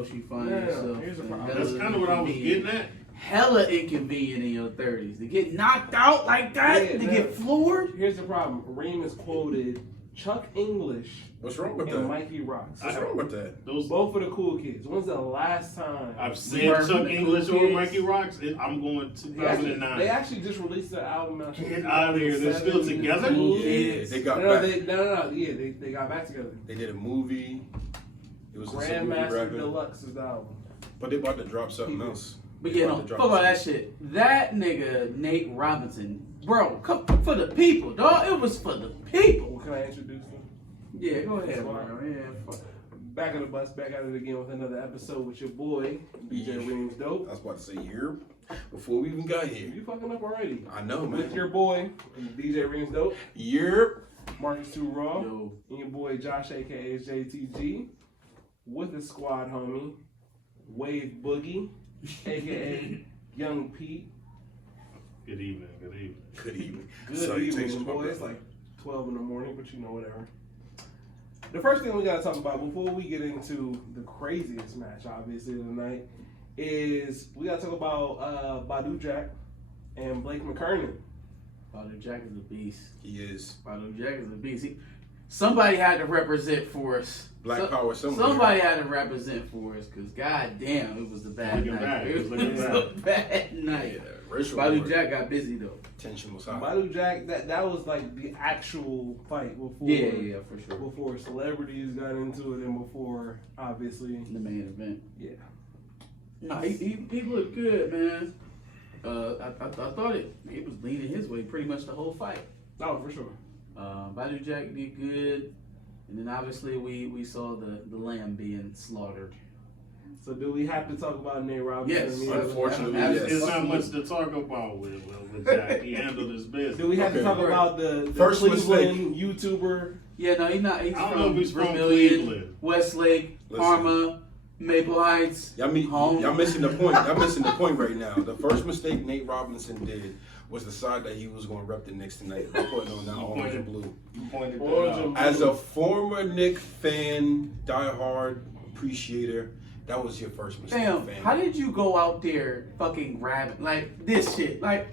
helps you find yourself. Here's a problem. That's kind of what I was getting at. Hella inconvenient in your 30s. To get knocked out like that, to get floored. Here's the problem. Reem has quoted Chuck English. What's wrong with and that? Mikey Rocks. What's wrong with that? Those Both of the cool kids. When's the last time I've seen Chuck English or Mikey Rocks? I'm going They 2009. they actually just released their album. Get out of here. They're still together? Yeah, they got no, back. No. Yeah, they got back together. They did a movie. It was a movie Grandmaster rapping. Deluxe is the album. But they about to drop something else. But They yeah, about no, to fuck drop all that something. shit. That nigga, Nate Robinson, bro, come for the people, dog. It was for the people. Well, can I introduce them? Yeah, go ahead, That's bro. fine. Yeah, fuck. Back on the bus, back at it again with another episode with your boy, DJ Reams Dope. I was about to say here before we even got here. You fucking up already. I know, With man. your boy, DJ Reams Dope, Year. Marcus Too Raw, Yo. and your boy Josh, aka JTG, with the squad homie, Wave Boogie, aka Young Pete. Good evening. Good evening. Good evening. Good Salutations, evening, my boy. It's brother. like 12 in the morning, but you know, whatever. The first thing we gotta talk about before we get into the craziest match, obviously, of the night, is we gotta talk about Badou Jack and Blake McKernan. Badou Jack is a beast. He is. Badou Jack is a beast. Somebody had to represent for us. Black power somewhere. Somebody had to represent for us, because goddamn, it was a bad Looking night. bad. It was Looking a bad night. Yeah, racial Badou war. Jack got busy though. Tension was high. Badou Jack, that was like the actual fight before. Yeah, for sure. Before celebrities got into it and before, obviously, The main event. yeah. No, he looked good, man. I thought it was leaning his way pretty much the whole fight. Oh, for sure. Badou Jack did good, and then obviously we saw the lamb being slaughtered. So do we have to talk about Nate Robinson? Yes. Unfortunately, Absolutely. There's not much to talk about with Jack. He handled his business. Do we have to Okay. talk about the First Cleveland YouTuber? Yeah, no, he's not. He's I don't from know if he's from Vermillion, Cleveland. Westlake, Listen. Parma, Maple Heights. Y'all missing the point. Y'all missing the point right now. The first mistake Nate Robinson did was decide that he was going to rep the Knicks tonight by putting on that orange and blue. You pointed that Orange out. and As a former Knick fan, diehard appreciator, that was your first mistake, Damn, fam. how did you go out there fucking grab like this shit? Like,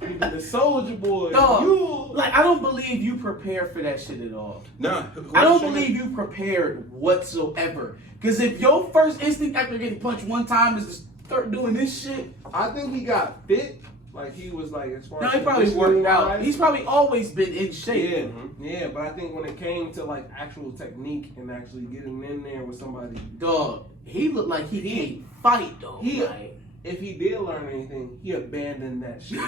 The Soldier Boy. dog, like I don't believe you prepared for that shit at all. Nah, I don't believe you prepared whatsoever. Because if your first instinct after getting punched one time is to start doing this shit, I think he got fit. Like he was like as far no, as he probably worked out. conditioning-wise. He's probably always been in shape. Yeah, yeah, but I think when it came to like actual technique and actually getting in there with somebody, Dog, he looked like he can't fight though. He- Like, if he did learn anything, he abandoned that shit.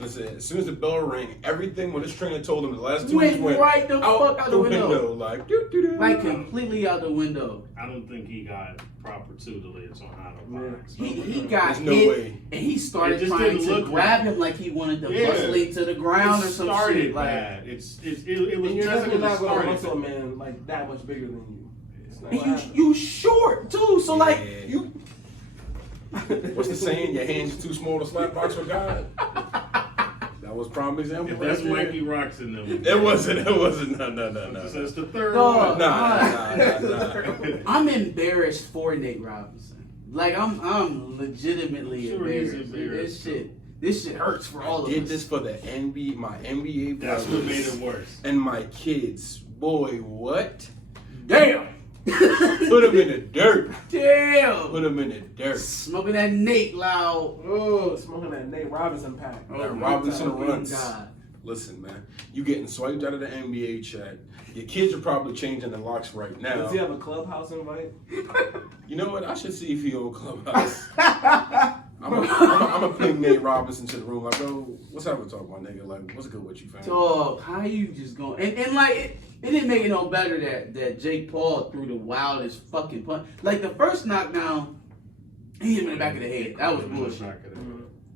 Listen, as soon as the bell rang, everything what his trainer told him the last 2 went weeks went right the fuck out the window. Like, doo-doo-doo. Like completely out the window. I don't think he got proper tutelage on how to box. He got There's no hit way. and he started It just trying didn't to look grab right. him like he wanted to Yeah. bust Lee to the ground It or some started shit. Like, bad. It was And you're just definitely not going to started. muscle a man like that much bigger than you. It's not and gonna happen. you short too, so like Yeah. you. What's the saying? Your hands are too small to slap box for God. That was prime example. If that's right there. Mikey Rocks in them. It wasn't. No. So it's the third Dog, one. Nah. I'm embarrassed for Nate Robinson. Like I'm legitimately Sure he's embarrassed. embarrassed. This shit hurts for all I of did us. this for the NBA, my NBA That's brothers what made it worse. and my kids. Boy, what? Damn. Put him in the dirt. Damn. Put him in the dirt. Smoking that Nate loud. Oh, smoking that Nate Robinson pack. That my Robinson fucking runs. God. Listen, man, you getting swiped out of the NBA chat. Your kids are probably changing the locks right now. Does he have a clubhouse invite? You know what? I should see if he on Clubhouse. I'm gonna ping Nate Robinson to the room. Like, bro, what's up with talk, my nigga? Like, what's good with you, fam? Dog, how you just going? And like, it didn't make it no better that Jake Paul threw the wildest fucking punch. Like, the first knockdown, he hit him in the back of the head. That was bullshit.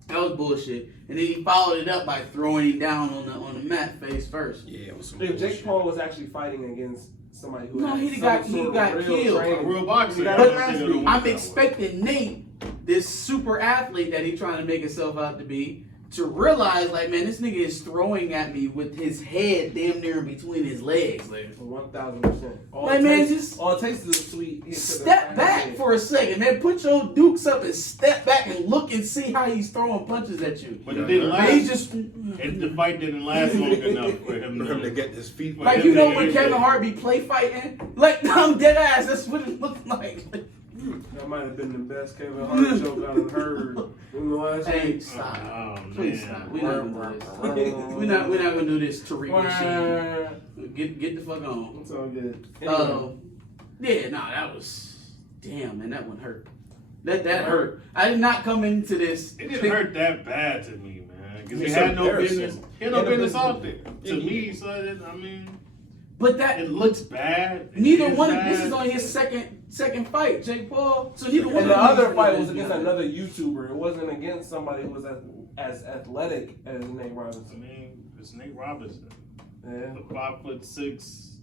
That was bullshit. And then he followed it up by throwing him down on the mat face first. Yeah, it was some If bullshit. Jake Paul was actually fighting against somebody who No, had he some got sort of real killed. training. Real boxer. But I don't think it'll work I'm that way. expecting Nate, this super athlete that he's trying to make himself out to be, to realize, like, man, this nigga is throwing at me with his head damn near between his legs. Like, 1,000%. Like, man, just all it takes is a sweet hit to the step back head. for a second, man. Put your dukes up and step back and look and see how he's throwing punches at you. But it didn't Man, last. he just The fight didn't last long enough for him to get his feet. like, you know when Kevin Hart be play fighting? Like, I'm dead ass. That's what it looked like. That might have been the best Kevin Hart joke I've heard in the last Hey, week. stop. Oh, Please man. stop. We're not gonna do this. We're not gonna do this, Tariq machine. Get the fuck on. It's all good. Anyway, Yeah, nah, that was damn, man. That one hurt. That hurt. I did not come into this. It didn't hurt that bad to me, man. Because he It's had no embarrassing. business. He had no business out there. To me, so I mean, But that it looks bad. It neither is one. bad. This is only his second fight, Jake Paul. So neither one. and the of them other fight was against good. another YouTuber. It wasn't against somebody who was as athletic as Nate I Robinson. mean, it's Nate Robinson, Yeah. the 5'6"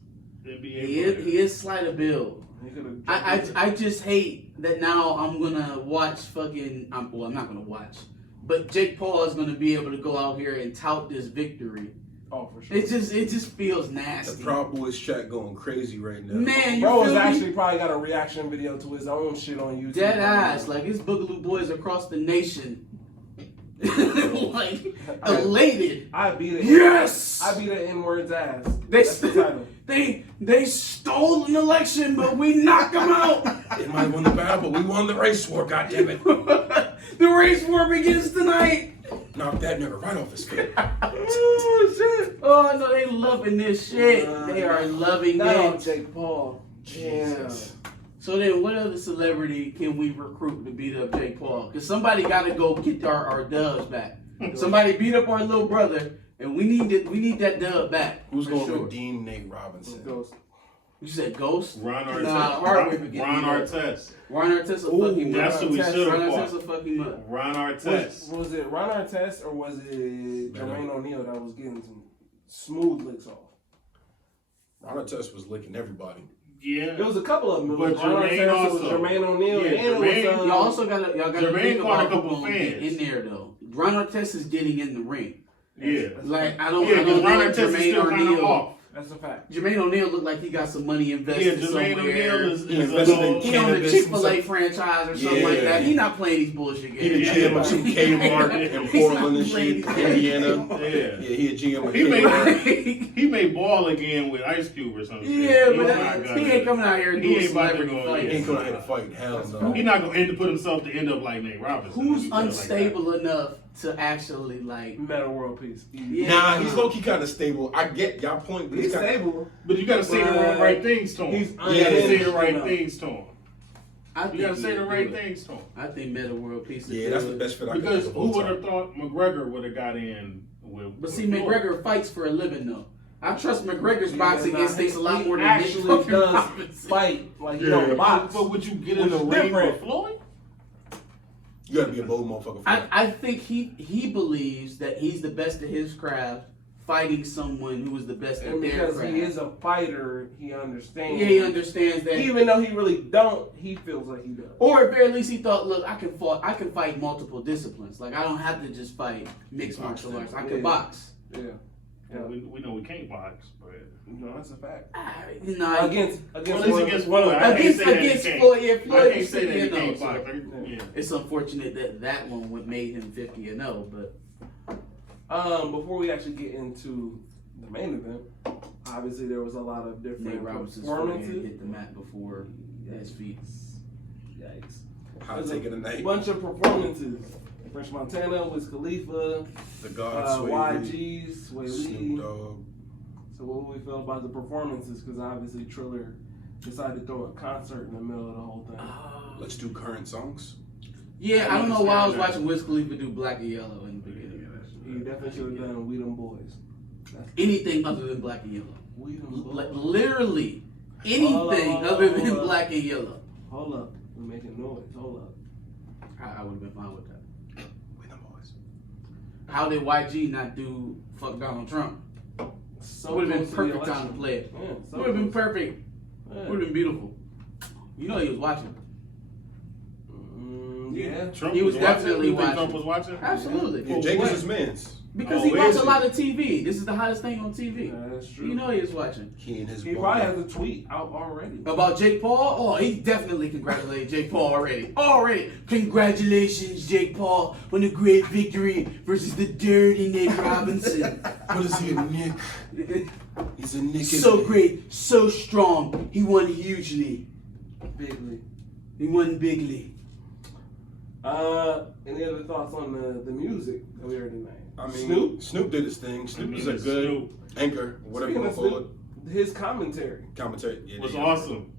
NBA He player. is slight of build. He could've- I just hate that now I'm gonna watch fucking. I'm not gonna watch, but Jake Paul is gonna be able to go out here and tout this victory. Oh, for sure. It just feels nasty. The Proud Boys chat going crazy right now. Man, you Bro feel has me? actually probably got a reaction video to his own shit on YouTube. Dead ass, like it's Boogaloo Boys across the nation, like elated. I beat it. Yes, I beat an N-word's ass. They That's the title. they stole an election, but we knocked them out. They might have won the battle, but we won the race war. God damn it! The race war begins tonight. Knock that nigga right off his feet. Oh shit! Oh, I know they loving this shit. They are loving Not on it. Jake Paul. Jesus. So then, what other celebrity can we recruit to beat up Jake Paul? Because somebody got to go get our dubs back. Somebody beat up our little brother, and we need that dub back. Who's for going to sure. redeem Nate Robinson? Ghost. You said Ghost? Ron Artest. Nah, Hardwick would get Ron beat up. Artest. Ron Artest will fuck him That's up. who we Ron should Ron have Artest fought. will fuck him up. Ron Artest. Was it Ron Artest or was it Jermaine O'Neal that was getting some smooth licks off? Ron Artest was licking everybody. Yeah. There was a couple of them. It was But Ron Jermaine Artest, it was also. Jermaine O'Neal, Yeah, and it Jermaine- was Y'all also gotta Jermaine think caught a about couple who's gonna get fans. in there though. Ron Artest is getting in the ring. Yeah. Like I Yeah, don't because know Ron if Artest is Jermaine still kind of O'Neal. off. That's a fact. Jermaine O'Neal looked like he got some money Yeah, invested Jermaine somewhere. O'Neal is He a invested in little... He on the Cannabis Chick-fil-A and franchise or something like Yeah. that. He not playing these bullshit He the games. GM of some Kmart in Portland and shit, Indiana. Yeah. Yeah, he a GM of He Kmart. may, he may ball again with Ice Cube or something. Yeah, He's but not gonna- he ain't coming out here He doing ain't about to celebrity go- He fights. ain't coming out here to fight. Hell no. He's not going to put himself to end up like Nate Robinson. Who's He feel like unstable enough to actually like? Meta world peace. Yeah. Nah, he's low key kind of stable. I get y'all point, but He's he's kind of. stable. that. But you got to say the right things to him. He's You got to say the right enough. things to him. I You think got to he say the would right do it. things to him. I think Meta World Peace. Yeah, that's the best fit I could Because think of who all would time. have thought McGregor would have got in with... But see, with Floyd? McGregor fights for a living though. I trust McGregor's Yeah, boxing nah, instincts a lot he more than Nick actually fucking does Robinson. fight like he Yeah. don't box. But would you get in Which the is ring different. with Floyd? You gotta be a bold motherfucker. For that. I think he believes that he's the best at his craft, fighting someone who is the best at And their because craft. he is a fighter, he understands. Yeah, he understands that. Even though he really don't, he feels like he does. Or at very least he thought, look, I can fight multiple disciplines. Like I don't have to just fight mixed martial arts. I can Yeah. box. Yeah. Yeah. We know we can't box, but... No, that's a fact. You know, Against Well, at least one of- against one of- Floyd. I can't against say that he against can't. Floyd, yeah, I Floyd can't is say that he 50 can't and 0. box. Yeah. It's unfortunate that one would made him 50 and 0, but Before we actually get into the main event, obviously there was a lot of Nate different Robinson's forehand performances. hit the mat before his feet. Yikes. Hot There's take of the a night. bunch of performances. French Montana, Wiz Khalifa, The God, Sway Lee, YG, Sway Lee. Snoop Dogg. So what do we feel about the performances? Because obviously Triller decided to throw a concert in the middle of the whole thing. Let's do current songs. Yeah, I don't know why I was watching Wiz Khalifa do Black and Yellow in the beginning. He definitely should have done We Them Boys. Anything other than Black and Yellow. We Them Like, Boys. literally anything other than Black and Yellow. Hold up. We're making noise. Hold up. I would have been fine with that. We them boys. How did YG not do Fuck Donald Trump? So Would have been close to the perfect time to election. play it. Yeah, so Would have been close. perfect. Yeah. Would have been beautiful. You know he was watching. Yeah. Trump He was definitely You think watching. Trump was watching? Absolutely. Yeah, Jake is his man's. Because Oh, he watches is a lot of TV. This is the hottest thing on TV. Yeah, that's true. You know he is watching. He and his He boy. probably has a tweet out already. About Jake Paul? Oh, he definitely congratulated Jake Paul already. Already. Congratulations, Jake Paul, on the great victory versus the dirty Nate Robinson. What is he, a Nick? He's a Nick. So great, so strong. He won hugely. Bigly. He won bigly. Any other thoughts on the music that we heard tonight? I mean, Snoop did his thing. Snoop is a good anchor, whatever you want to call it. His commentary Commentator. Yeah, Was yeah. awesome.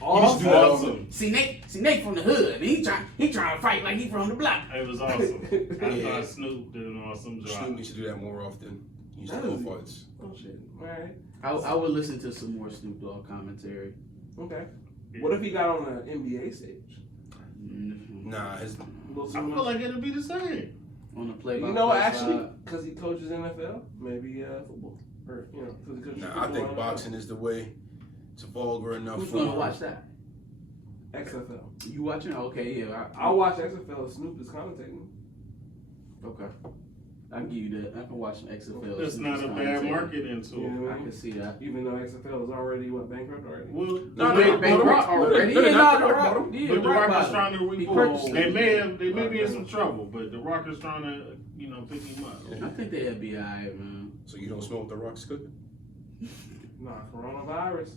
Awesome. Awesome. See Nate from the hood. He trying to fight like he from the block. It was awesome. I Yeah. thought Snoop did an awesome job. Snoop needs to do that more often. He used to That go is- fights. Oh shit. Alright. I would listen to some more Snoop Dogg commentary. Okay. What if he got on an NBA stage? Nah, his Little I Snoop? feel like it'd be the same. On the play by You know, play actually, side. because he coaches NFL, maybe football, or you know, because he coaches nah, I football think and boxing is the way. It's vulgar enough Who's for gonna him. watch that? XFL. You watching? Okay, yeah. I'll watch XFL. Snoop is commentating. Okay. I'll give you that. I can watch some XFL. That's Snoop not a bad commentating. market into Yeah, it. man. I can see that. Even though XFL is already bankrupt already. Well, No, they- no, they- no, They rock already. no, Yeah, no, nah, no, the no, rock. no. Yeah, but the Rock is bottom. trying to He recoup. purchased They it. may be in some trouble, but the Rock is trying to, pick him up. I think they'll be alright, man. So you don't smoke the Rock's cooking? Nah, coronavirus.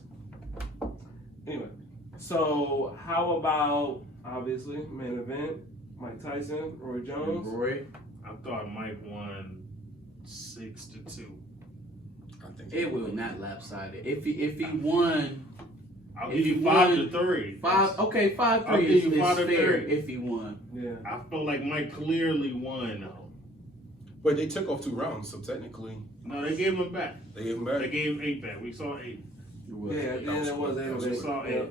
Anyway, so how about obviously main event? Mike Tyson, Roy Jones. Roy, I thought Mike won 6-2. I think it will not lopsided. If he won I'll If give you he 5-3. 5, okay, 5-3 I'll give is you 5-3. fair if he won. Yeah. I feel like Mike clearly won though. Wait, they took off 2 rounds, so technically No, they gave him back. they gave him They back. gave him 8 back. We saw 8. Yeah, and it was We saw 8.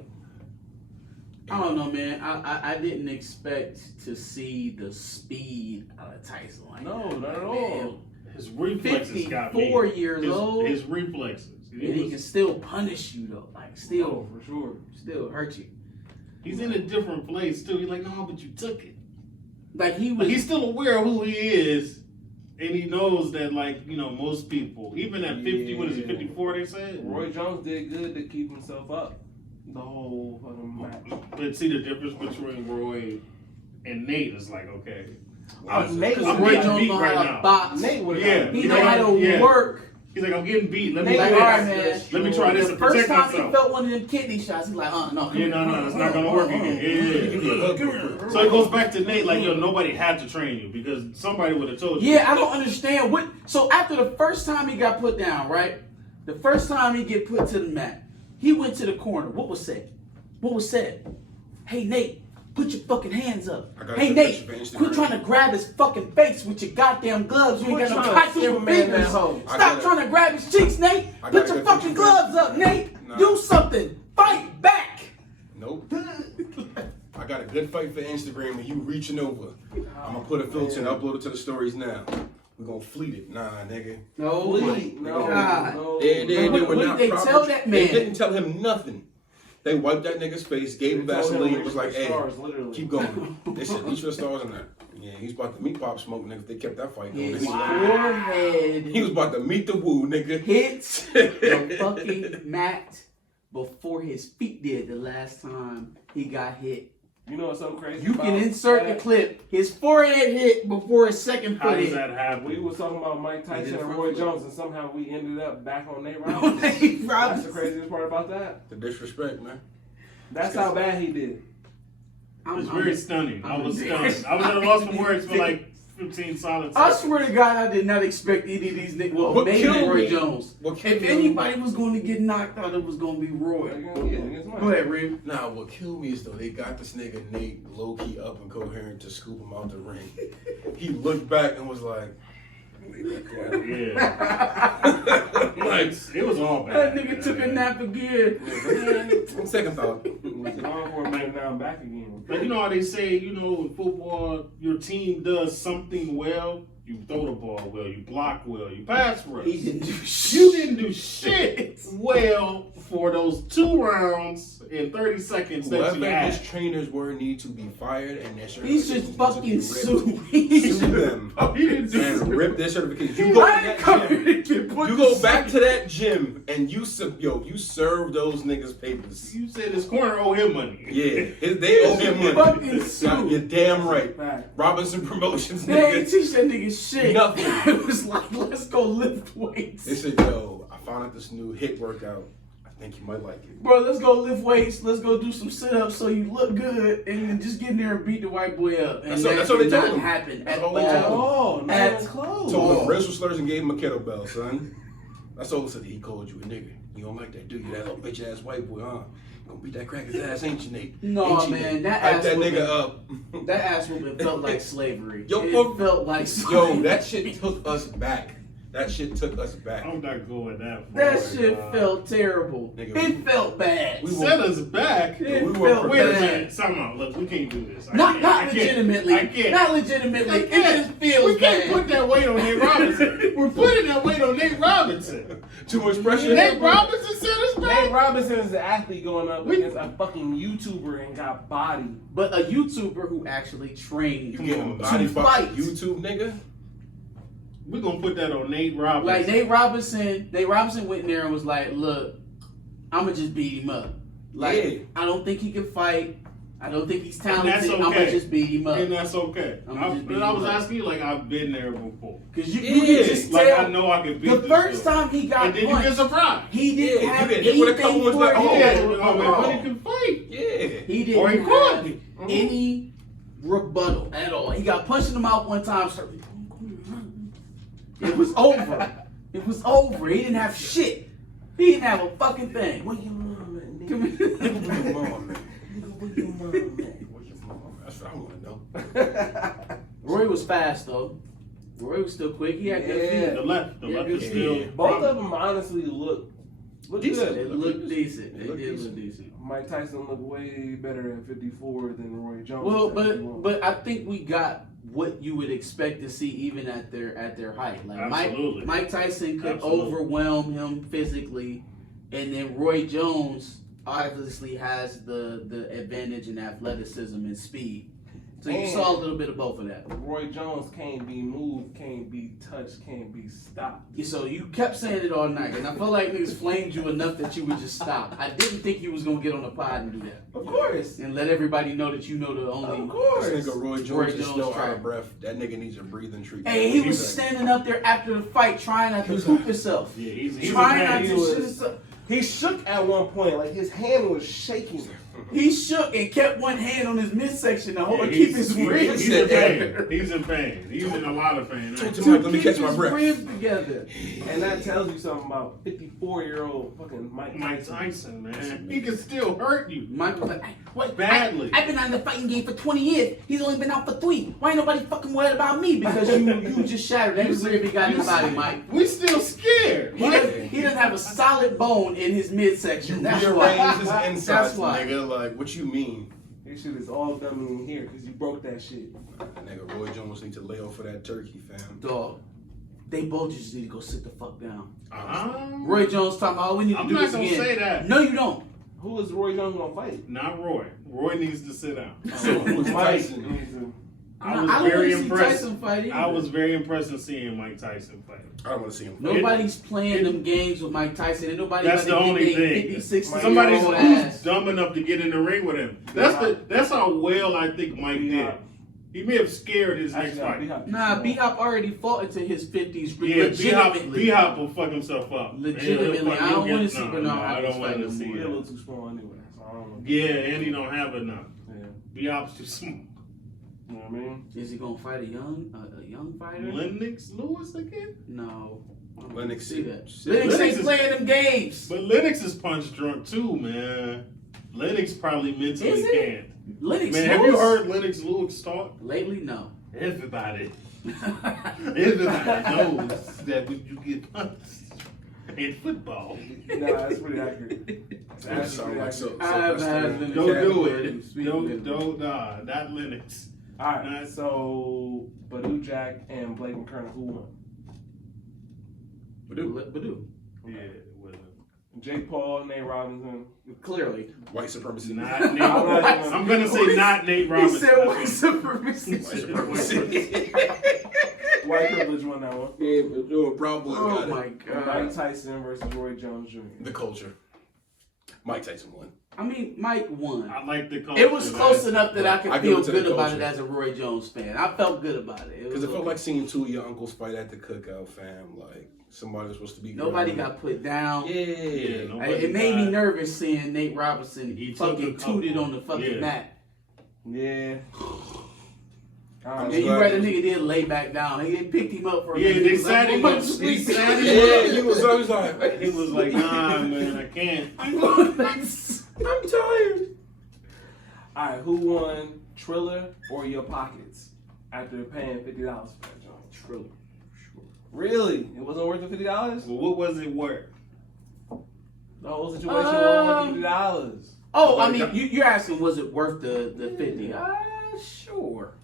I don't know, man. I didn't expect to see the speed out of Tyson like No, that. not at Man, all. His reflexes got me. 54 years old. His reflexes. And he can still punish you though. Like still for sure. still hurt you. He's in a different place too. He's like, no, but you took it. Like he But was he's still aware of who he is, and he knows that, most people, even at 50, what is it, 54? They said. Roy Jones did good to keep himself up the whole fucking match. But see the difference between Roy and Nate is like, okay. Nate because I'm Roy getting Jones beat know right how to now. box. Nate would Yeah. He You know know how to what? Yeah. work. He's like, I'm getting beat. Let me Nate do like, this. all right, man. Let me try this The to first protect time he myself. felt one of them kidney shots, he's like, no. Yeah, no, it's not gonna work again. Yeah. So it goes back to Nate, like, yo, nobody had to train you because somebody would have told you. Yeah, I don't understand what. So after the first time he got put down, right? The first time he get put to the mat, he went to the corner. What was said? What was said? Hey Nate, put your fucking hands up. I got Hey your Nate, picture for quit Instagram. trying to grab his fucking face with your goddamn gloves. You ain't Quit got no trying to tattoo Superman fingers. that hoe. I Stop got it. trying to grab his cheeks, Nate. I got Put a your good fucking picture. gloves up, Nate. Nah. Do something. Fight back. Nope. I got a good fight for Instagram and you reaching over. I'm gonna put a filter and upload it to the stories now. We're gonna fleet it. Nah, nigga. No, Bleed. No, God. no. They What were did not they proper. tell that They man? didn't tell him nothing. They wiped that nigga's face, gave him They told him Vaseline, reach was like, for hey, stars, literally. keep going. They said, reach for the stars in that. Yeah, he's about to meet Pop Smoke, nigga, if they kept that fight going. His He forehead was about to meet the woo, nigga. hit the fucking mat before his feet did the last time he got hit. You know what's so crazy? You can about insert that? the clip. His forehead hit before his second How foot does hit. that happen? We was talking about Mike Tyson did a and front Roy flip. Jones, and somehow we ended up back on Nate Robinson. Nate That's Robinson. the craziest part about that. The disrespect, man. That's how bad he did. It was very stunning. I was I'm- stunned. I was at a loss for words for like 15 solid I seconds. swear to God, I did not expect any of these niggas. Well, What maybe killed Roy me- Jones. what killed If me- anybody was going to get knocked out, it was going to be Roy. Against Mike. Go ahead, Reed. Nah, what killed me is though they got this nigga Nate low-key up and coherent to scoop him out the ring. He looked back and was like, Yeah. like, It was all That bad. nigga took a nap again. on second thought. Gone for a minute, now I'm back again. Like, you know how they say, in football, your team does something well You throw the ball well. You block well. You pass well. He didn't do shit. You didn't do shit well for those 2 rounds in 30 seconds that Whoever you had. his trainers were need to be fired, and their He should certifications fucking need to sue. be ripped. Sue them Oh, he didn't do and shit. rip their certifications. You go to I ain't that covered gym. it. You go back to that gym and you serve those niggas papers. You said his corner owe him money. Yeah, they owe him money. Fucking sue. You're damn right. Fact. Robinson Promotions, They ain't nigga. teach that nigga shit. Nothing. It was like, let's go lift weights. They said, yo, I found out this new hit workout. I think you might like it. Bro, let's go lift weights. Let's go do some sit-ups so you look good, and then just get in there and beat the white boy up. And That's what they did told not him. happen That's at all they told him. all. Oh, not At even close. Told him racial slurs and gave him a kettlebell, son. That's all he said. He called you a nigga. You don't like that, do you? That little bitch ass white boy, huh? You gonna beat that cracker's ass, ain't you, Nate? No, Ain't you, man, Nate? that Hype ass that whooping- nigga up. That ass whooping felt like slavery. Yo, It felt like Yo, slavery. that shit took us back. That shit took us back. I'm not going that far. That shit felt terrible. Nigga, It felt bad. we Set us back. It we were felt Wait a bad. minute. Time out. Look, we can't do this. I Not can't. not I can't. legitimately. I can't. Not legitimately. I It can't. just feels We can't bad. put that weight on Nate Robinson. We're putting that weight on Nate Robinson. Too much pressure. Nate Robinson set us Nate back. Robinson is an athlete going up against a fucking YouTuber and got bodied. But a YouTuber who actually trained You getting to body fight. fucked YouTube, nigga? We're gonna put that on Nate Robinson. Like Nate Robinson went in there and was like, "Look, I'ma just beat him up. Like Yeah. I don't think he can fight. I don't think he's And that's talented. I'ma okay. just beat him up." And that's okay. I'm just But I was being asking you like I've been there before. Cause you Yeah. can just Like tell I know I can beat the this first dude. time he got And then you get punched, surprised. he didn't Yeah, have you get hit with a couple anything ones for like, it. oh, Yeah, oh, but oh. when he can fight. Yeah. He didn't Or he have could. any rebuttal at all. He got punched in the mouth one time. It was over. It was over. He didn't have shit. He didn't have a fucking thing. Where your mom at, nigga? Come Where here. your mom, man? Nigga, where your mom at? Where your mom? That's what I want to know. Roy was fast though. Roy was still quick. He had good Yeah. The left Yeah, is good still. feet. Both of them honestly look Decent. good. feet. It looked decent. It Looked did decent. look decent. Mike Tyson looked way better at 54 than Roy Jones. Well, at 51. but I think we got what you would expect to see even at their height. Like Absolutely. Mike Tyson could Absolutely. overwhelm him physically, and then Roy Jones obviously has the advantage in athleticism and speed. So you And- saw a little bit of both of that. Roy Jones can't be moved, can't be touched, can't be stopped. So you kept saying it all night, and I felt like niggas flamed you enough that you would just stop. I didn't think you was gonna get on the pod and do that, Of course. and let everybody know that you know the only. Of course. This nigga Roy Jones Roy is Jones still out tried. of breath. That nigga needs a breathing treatment. Hey, he was He's standing up there after the fight trying not to poop himself. Yeah, he's Trying a not man. to He was- shit himself. He shook at one point, like his hand was shaking. He shook and kept one hand on his midsection to hold, Yeah, keep his he's ribs in pain. together. He's in pain. He's in a lot of pain. Talk to To Mike, let me keep catch my his breath. ribs together. And that tells you something about 54-year-old fucking Mike Mike Tyson. Tyson, man. He can still hurt you. Mike was like, "What? Badly. I've been on the fighting game for 20 years. He's only been out for 3. Why ain't nobody fucking worried about me? Because you just shattered every rib he got in his body, Mike. We still scared. He doesn't have a solid bone in his midsection. That's rearrange why. his That's insides, why. nigga. Like, what you mean? This shit is all dummy in here because you broke that shit. Nigga, Roy Jones need to lay off for that turkey, fam. Dog, they both just need to go sit the fuck down. Um, Roy Jones talking about, "Oh, we need to I'm do not this gonna again." say that. No, you don't. Who is Roy Jones gonna fight? Not Roy. Roy needs to sit down. So who's Mike Tyson? needs to- I was don't very wanna see impressed. Tyson fight either. I was very impressed in seeing Mike Tyson fight. I don't want to see him. Nobody's playing them games with Mike Tyson, and nobody That's about the to only get their thing. 50, 60 Somebody's year old who's ass. dumb enough to get in the ring with him. That's how well I think Mike did. Yeah. He may have scared his next Actually, fight. B-Hop- Nah, B-Hop already fought into his 50s Yeah, legitimately. B-Hop will fuck himself up. Legitimately. He'll I don't get- wanna see no, Bernard no, I Hopkins don't want fight to no see more. He a that. little too small anyway, so I don't know. Yeah, and he don't have enough. Yeah. B-Hop's too small. You know what I mean? Is he gonna fight a young fighter? Lennox Lewis again? No. I don't Lennox see that. is- Lennox Lennox ain't is- playing them games. But Lennox is punch drunk too, man. Lennox probably mentally Is he? can't. Lennox Man, have Lewis? you heard Lennox Lewis talk? Lately, no. Everybody knows that when you get punched in football, Nah, that's pretty accurate. That sound like so. I haven't had Sylvester Lennox. don't do Category. it. Speak Lennox. Nah, not Lennox. All right, so Badou Jack and Blake McKernan, who won? Badou. Yeah, with Jake Paul, Nate Robinson. Clearly. White supremacy. not Nate. I'm gonna say not Nate He Robinson. said white supremacy. White supremacy. White privilege won that one. Yeah, but Joe Proud Boys Oh got my it. Mike god. Tyson versus Roy Jones Jr. The culture. Mike Tyson won. I mean, Mike won. I like the culture. It was close enough that I could I give feel it to the good about culture. it as a Roy Jones fan. I felt good about it. Because it felt like seeing two of your uncles fight at the cookout, fam. Like, somebody was supposed to be. nobody got put down. Yeah. It made me nervous seeing Nate Robinson He took fucking a couple. tooted on the fucking Yeah. mat. Yeah. And you read the nigga did lay back down. He picked him up for a Yeah, minute. they He was sat like, him "Oh, up. I'm sleeping." He sat him Yeah, he was always like, He was like, nah, man, I can't. I'm tired. All right, who won Triller or Your Pockets after paying $50 for that joint? Triller. Sure. Really? It wasn't worth the $50? Well, what was it worth? The whole situation wasn't worth $50. Oh, I mean, you're asking, was it worth the 50? Sure.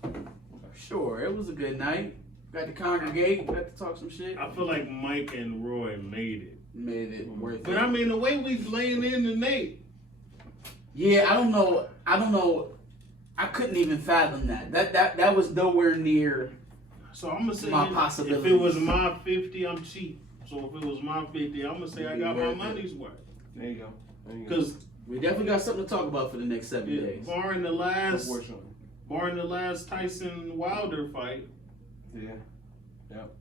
Sure. It was a good night. Got to congregate, got to talk some shit. I feel like Mike and Roy made it. Made it worth it. But I mean, the way we laying in the Nate. Yeah, I don't know. I couldn't even fathom that. That was nowhere near. So I'm gonna say, My if possibilities. it was my 50, I'm cheap. So if it was my 50, I'm gonna say I got my Worth it. money's worth. There you go. There you go. Because We definitely got something to talk about for the next 7 days. barring the last Unfortunately. Tyson Wilder fight, Yeah. Yep.